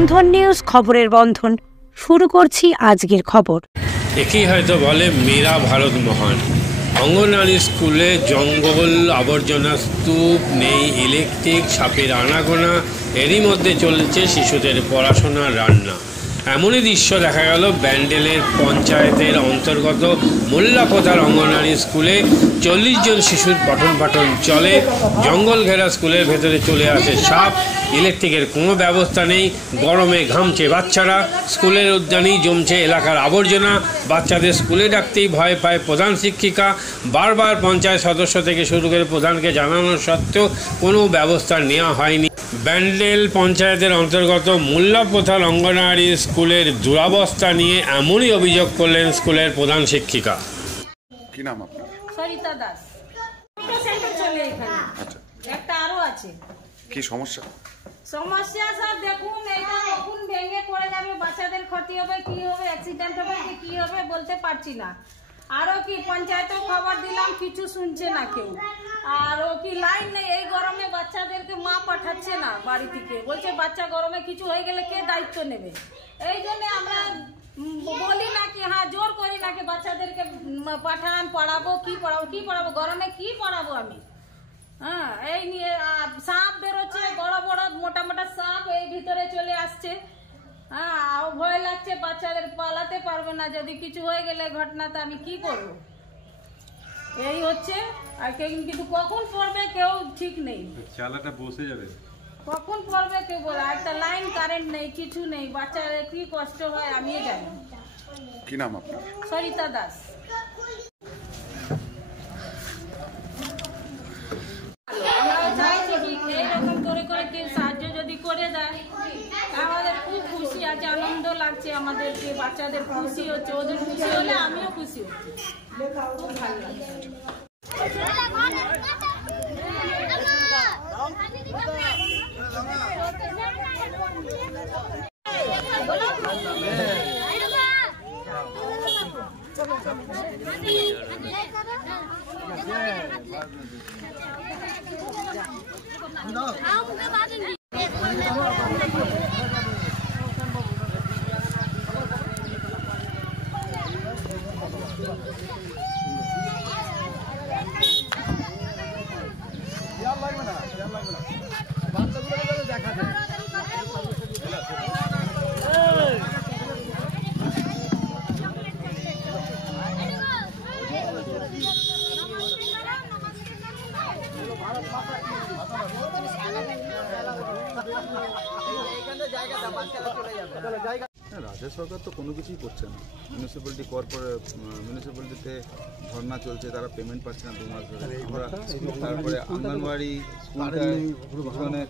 বন্ধন news, খবরের বন্ধন। শুরু করছি আজকের খবর। একই হয়তো বলে মেরা ভারত মহান। অঙ্গনওয়াড়ি স্কুলে জঙ্গল, আবর্জনা স্তূপ, নেই ইলেকট্রিক, সাপের আনাগোনা, এরই মধ্যে চলছে শিশুদের পড়াশোনা, রান্না। এমনই দৃশ্য দেখা গেল ব্যান্ডেলের পঞ্চায়েতের অন্তর্গত মোল্লাপোতার অঙ্গনওয়াড়ি স্কুলে। 40 জন শিশুর পঠন পাঠন চলে। জঙ্গল ঘেরা স্কুলের ভেতরে চলে আসে সাপ। ইলেকট্রিকের কোনো ব্যবস্থা নেই। গরমে ঘামছে বাচ্চারা। স্কুলের উদ্যানেই জমছে এলাকার আবর্জনা। বাচ্চাদের স্কুলে ডাকতেই ভয় পায় প্রধান শিক্ষিকা। বারবার পঞ্চায়েত সদস্য থেকে শুরু করে প্রধানকে জানানো সত্ত্বেও কোনো ব্যবস্থা নেওয়া হয়নি। ব্যান্ডেল পঞ্চায়েতের অন্তর্গত মোল্লাপোতার অঙ্গনওয়াড়ি স্কুলের দুরবস্থা নিয়ে এমনই অভিযোগ করলেন স্কুলের প্রধান শিক্ষিকা। কি নাম আপনার? সরিতা দাস। চলে এখানে একটা আরো আছে। কি সমস্যা? সমস্যা স্যার দেখুন, এটা কখন ভেঙে পড়ে যাবে, বাচ্চাদের ক্ষতি হবে, কি হবে, অ্যাক্সিডেন্ট হবে, কি হবে বলতে পারছি না। আরো কি পঞ্চায়েতেও খবর দিলাম, কিছু শুনছে না কেউ। আর ও কি লাইন নেই, এই গরমে বাচ্চাদেরকে মা পাঠাচ্ছে না বাড়ি থেকে, বলছে বাচ্চা গরমে কিছু হয়ে গেলে কে দায়িত্ব নেবে। এই জন্য আমরা বলি না কি, হ্যাঁ জোর করি না কি বাচ্চাদেরকে পাঠান, পড়াবো, কি পড়াবো গরমে, কি পড়াবো আমি। হ্যাঁ, এই নিয়ে সাপ বেরোচ্ছে, বড় বড় মোটা মোটা সাপ এই ভিতরে চলে আসছে। হ্যাঁ, ভয় লাগছে, বাচ্চাদের পালাতে পারবে না, যদি কিছু হয়ে গেলে ঘটনাতে আমি কি করব। এই হচ্ছে। আর কিন্তু কখন পড়বে কেউ ঠিক নেই, চালাটা বসে যাবে, কখন পড়বে কেউ বলে। একটা লাইন কারেন্ট নেই, কিছু নেই, বাচ্চাদের কি কষ্ট হয় আমি জানি। কি নাম আপনার? সরিতা দাস। এরকম করে করে কেউ সাহায্য যদি করে দেয় আমাদের খুব খুশি আছে, আনন্দ লাগছে আমাদেরকে, বাচ্চাদের খুশি হচ্ছে, ওদের খুশি হলে আমিও খুশি হচ্ছি, খুব ভালো লাগছে। রাজ্য সরকার তো কোনো কিছুই করছে না। মিউনিসিপ্যালিটিতে ধর্না চলছে, তারা পেমেন্ট পাচ্ছে না 2 মাস ধরে। তারপরে অঙ্গনওয়াড়ি স্কুলটা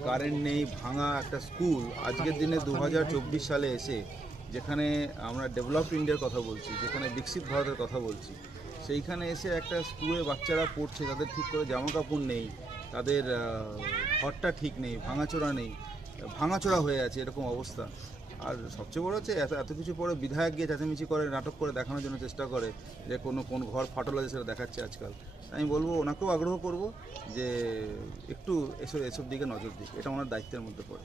কারেন্ট নেই, ভাঙা একটা স্কুল। আজকের দিনে 2024 সালে এসে যেখানে আমরা ডেভেলপড ইন্ডিয়ার কথা বলছি, যেখানে বিকশিত ভারতের কথা বলছি, সেইখানে এসে একটা স্কুলে বাচ্চারা পড়ছে, তাদের ঠিক করে জামা কাপড় নেই, তাদের ঘরটা ঠিক নেই, ভাঙাচোরা হয়ে আছে, এরকম অবস্থা। আর সবচেয়ে বড় হচ্ছে এত কিছু পরে বিধায়ক গিয়ে চেঁচামেচি করে, নাটক করে দেখানোর জন্য চেষ্টা করে যে কোন ঘর ফাটল আছে সেটা দেখাচ্ছে আজকাল। আমি বলবো ওনাকেও আগ্রহ করব যে একটু এসব দিকে নজর দিক, এটা ওনার দায়িত্বের মধ্যে পড়ে।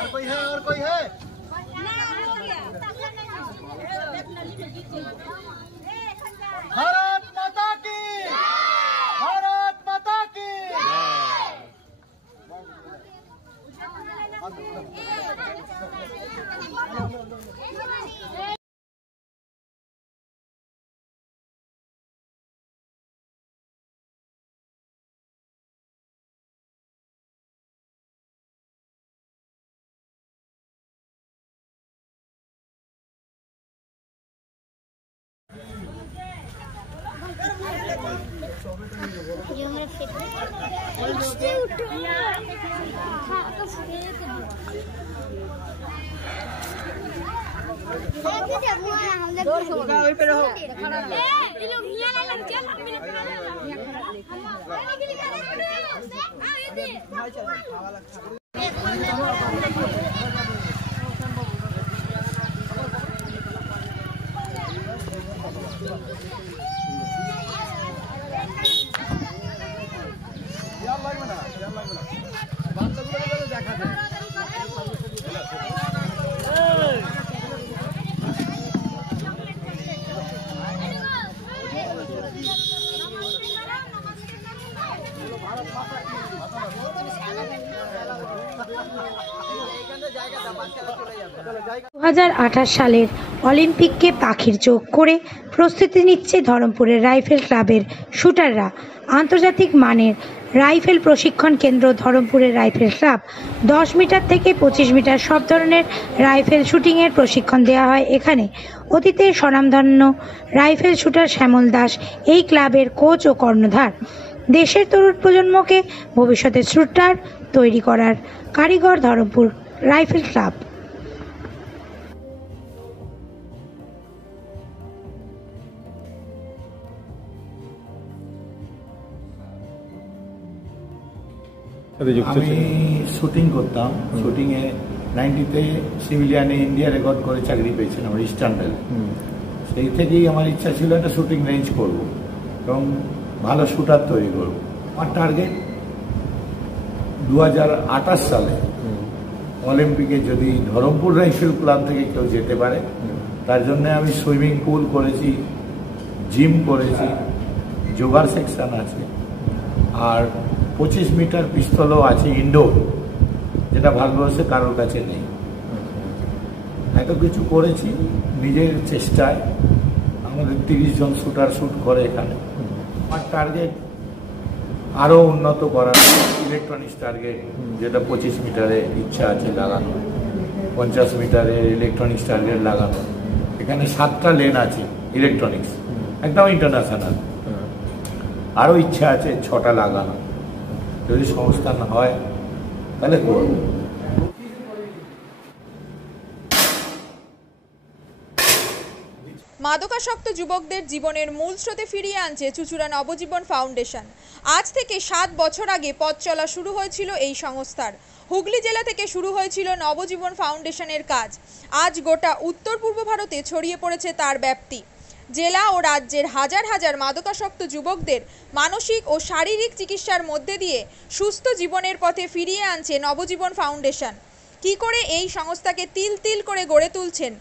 और कोई है? भारत माता की, भारत माता की। ये मेरा फेवरेट हाँ तो সালের অলিম্পিককে পাখির চোখ করে প্রস্তুতি নিচ্ছে ধরমপুরের রাইফেল ক্লাবের শুটাররা। আন্তর্জাতিক মানের রাইফেল প্রশিক্ষণ কেন্দ্র ধরমপুরের রাইফেল ক্লাব 10 মিটার থেকে 25 মিটার সব ধরনের রাইফেল শুটিংয়ের প্রশিক্ষণ দেওয়া হয় এখানে। অতীতের স্বনামধন্য রাইফেল শুটার শ্যামল দাস এই ক্লাবের কোচ ও কর্ণধার। দেশের তরুণ প্রজন্মকে ভবিষ্যতে শুটার তৈরি করার কারিগর ধরমপুর রাইফেল ক্লাব। আমি শুটিং করতাম। শুটিংয়ে 90-তে সিভিলিয়ানে ইন্ডিয়া রেকর্ড করে চাকরি পেয়েছিলাম ইস্টার্ন রেল। সেই থেকেই আমার ইচ্ছা ছিল একটা শুটিং রেঞ্জ করব এবং ভালো শুটার তৈরি করব। আমার টার্গেট 2028 সালে অলিম্পিকে যদি ধরমপুর রাইফেল ক্লাব থেকে কেউ যেতে পারে, তার জন্য আমি সুইমিং পুল করেছি, জিম করেছি, যোগার সেকশন আছে, আর 25 মিটার পিস্তলও আছে ইনডোর, যেটা ভারতবর্ষে কারোর কাছে নেই। এত কিছু করেছি নিজের চেষ্টায়। আমাদের 30 জন শুটার শুট করে এখানে। আমার টার্গেট আরও উন্নত করার, ইলেকট্রনিক্স টার্গেট, যেটা 25 মিটারে ইচ্ছা আছে লাগানো, 50 মিটারে ইলেকট্রনিক্স টার্গেট লাগানো। এখানে 7টা লেন আছে ইলেকট্রনিক্স, একদম ইন্টারন্যাশনাল। আরও ইচ্ছা আছে 6টা লাগানো। যদি সংস্থান হয় তাহলে করব। মাদকাসক্ত যুবকদের জীবনের মূল স্রোতে ফিরিয়ে আনছে চুঁচুড়া নবজীবন ফাউন্ডেশন। আজ থেকে 7 বছর আগে পথ চলা শুরু হয়েছিল এই সংস্থার। হুগলি জেলা থেকে শুরু হয়েছিল নবজীবন ফাউন্ডেশনের কাজ। আজ গোটা উত্তর পূর্ব ভারতে ছড়িয়ে পড়েছে তার ব্যাপ্তি। জেলা ও রাজ্যের হাজার হাজার মাদকাসক্ত যুবকদের মানসিক ও শারীরিক চিকিৎসার মধ্যে দিয়ে সুস্থ জীবনের পথে ফিরিয়ে আনছে নবজীবন ফাউন্ডেশন। কি করে এই সংস্থাকে তিল তিল করে গড়ে তুলছেন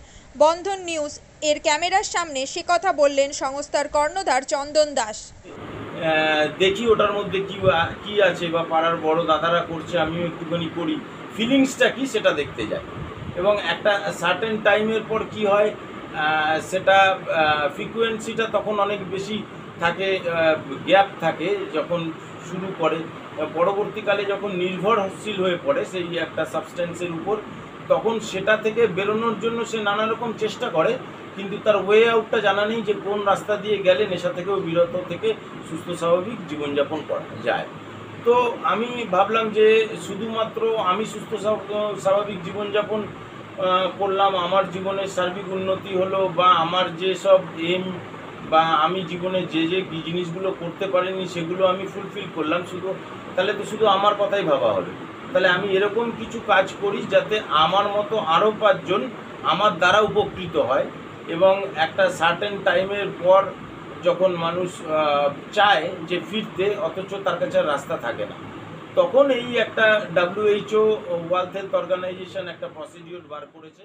বন্ধন নিউজ এর ক্যামেরার সামনে, সে কথা বললেন সংস্থার কর্ণধার চন্দন দাস। দেখি ওটার মধ্যে কি আছে, বা পাড়ার বড় দাদারা করছে, আমিও একটুখানি করি, ফিলিংসটা কি সেটা দেখতে যাই। এবং একটা সার্টেন টাইমের পর কি হয়, সেটা ফ্রিকোয়েন্সিটা তখন অনেক বেশি থাকে, গ্যাপ থাকে যখন শুরু করে। পরবর্তীকালে যখন নির্ভরশীল হয়ে পড়ে সেই একটা সাবস্টেন্সের উপর, তখন সেটা থেকে বেরোনোর জন্য সে নানা রকম চেষ্টা করে, কিন্তু তার ওয়ে আউটটা জানা নেই যে কোন রাস্তা দিয়ে গেলে নেশা থেকেও বিরত থেকে সুস্থ স্বাভাবিক জীবনযাপন করা যায়। তো আমি ভাবলাম যে শুধুমাত্র আমি সুস্থ স্বাভাবিক জীবনযাপন করলাম, আমার জীবনের সার্বিক উন্নতি হলো, বা আমার যে সব এম বা আমি জীবনে যে জিনিসগুলো করতে পারিনি সেগুলো আমি ফুলফিল করলাম, তাহলে তো শুধু আমার কথাই ভাবা হলো। তাহলে আমি এরকম কিছু কাজ করি যাতে আমার মতো আরও 5 জন আমার দ্বারা উপকৃত হয়। এবং একটা সার্টেন টাইমের পর যখন মানুষ চায় যে ফিরতে, অথচ তার কাছে রাস্তা থাকে না, তখন এই একটা WHO ওয়ার্ল্ড হেলথ অর্গানাইজেশন একটা প্রসিডিউর বার করেছে।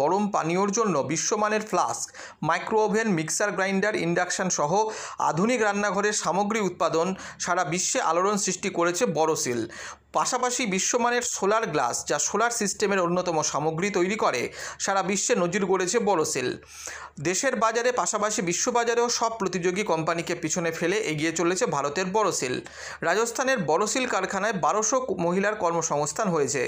গরম পানীয়র জন্য বিশ্বমানের flask, micro oven, mixer grinder, induction সহ আধুনিক রান্নাঘরের সামগ্রী উৎপাদন সারা বিশ্বে আলোড়ন সৃষ্টি করেছে বড়সিল। পাশাপাশি বিশ্বমানের সোলার গ্লাস, যা সোলার সিস্টেমের অন্যতম সামগ্রী তৈরি করে, সারা বিশ্বে নজির গড়েছে বড়সিল। দেশের বাজারে পাশাপাশি বিশ্ববাজারেও সব প্রতিযোগী কোম্পানিকে পিছনে ফেলে এগিয়ে চলেছে ভারতের বড়সিল। রাজস্থানের বড়সিল কারখানায় 1200 মহিলার কর্মসংস্থান হয়েছে।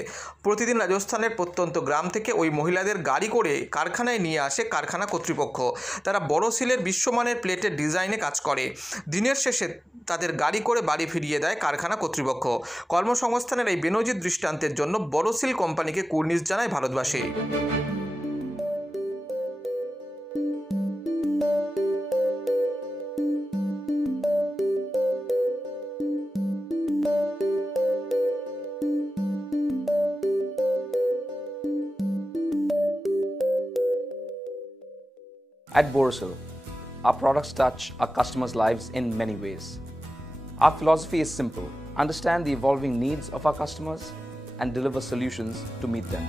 প্রতিদিন রাজস্থানের প্রত্যন্ত গ্রাম থেকে ওই মহিলাদের গাড়ি করে কারখানায় নিয়ে আসে কারখানা কর্তৃপক্ষ। তারা বড়সিলের বিশ্বমানের প্লেটের ডিজাইনে কাজ করে। দিনের শেষে তাদের গাড়ি করে বাড়ি ফিরিয়ে দেয় কারখানা কর্তৃপক্ষ। কর্মসংস্থানের এই বেনজির দৃষ্টান্তের জন্য বড়সিল কোম্পানিকে কুর্নিশ জানায় ভারতবাসী। At Borosil, our products touch our customers' lives in many ways. Our philosophy is simple: understand the evolving needs of our customers and deliver solutions to meet them.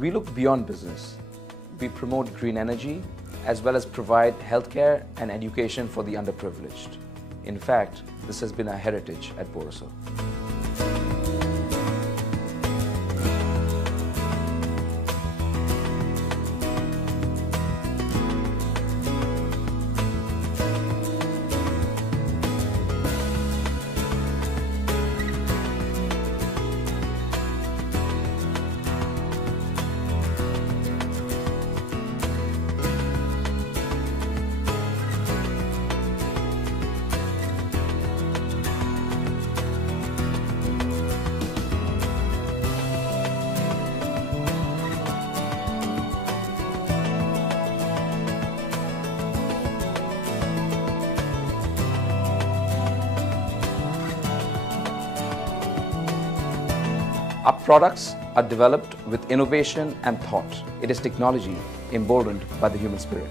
We look beyond business. We promote green energy as well as provide healthcare and education for the underprivileged. In fact, this has been our heritage at Borosil. Our products are developed with innovation and thought. It is technology emboldened by the human spirit.